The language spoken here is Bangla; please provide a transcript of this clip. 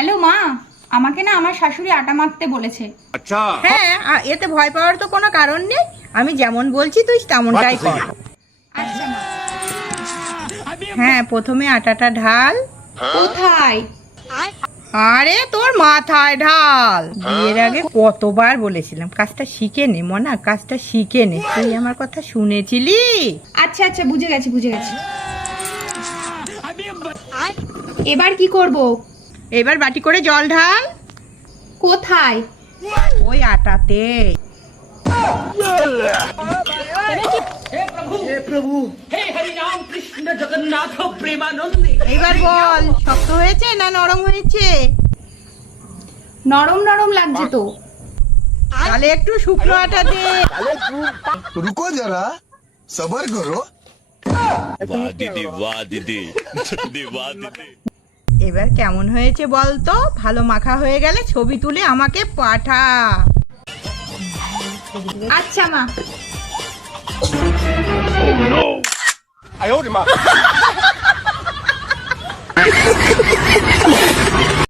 হ্যালো মা, আমাকে না আমার শাশুড়ি আটা মাখতে বলেছে। আচ্ছা হ্যাঁ, এতে ভয় পাওয়ার তো কোনো কারণ নেই। আমি যেমন বলছি তুই তেমনটাই কর। আচ্ছা মা। হ্যাঁ, প্রথমে আটাটা ঢাল। কোথায়? আরে তোর মাথায় ঢাল। বিয়ের আগে কতবার বলেছিলাম কাজটা শিখে নে মনা, কাজটা শিখে নে। তুই আমার কথা শুনেছিলি? আচ্ছা আচ্ছা, বুঝে গেছি বুঝে গেছি। এবার কি করব? এবার বাটি করে জল ঢাল। কোথায়? ওই আটাতে। এইবার বল, শক্ত হয়েছে না নরম হয়েছে? নরম নরম লাগছে তো। তাহলে একটু শুকনো আটা দে। रुको जरा सबर करो। वाह दीदी वाह दीदी दीदी वाह दीदी। এবার কেমন হয়েছে বল তো? ভালো মাখা হয়ে গেলে ছবি তুলে আমাকে পাঠা। আচ্ছা মা। 哎呦我的妈！